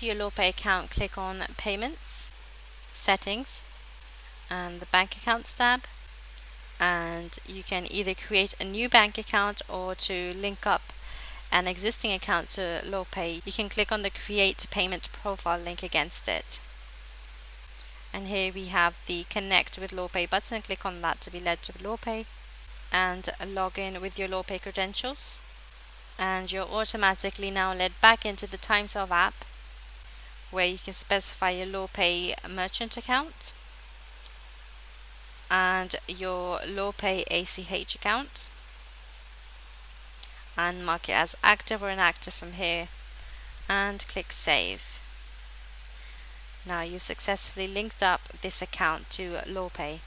to your LawPay account, click on Payments, Settings, and the Bank Accounts tab. And you can either create a new bank account or to link up an existing account to LawPay, you can click on the Create Payment Profile link against it. And here we have the Connect with LawPay button. Click on that to be led to LawPay and log in with your LawPay credentials. And you're automatically now led back into the TimeSolv app, where you can specify your LawPay merchant account and your LawPay ACH account, and mark it as active or inactive from here, and click Save. Now you've successfully linked up this account to LawPay.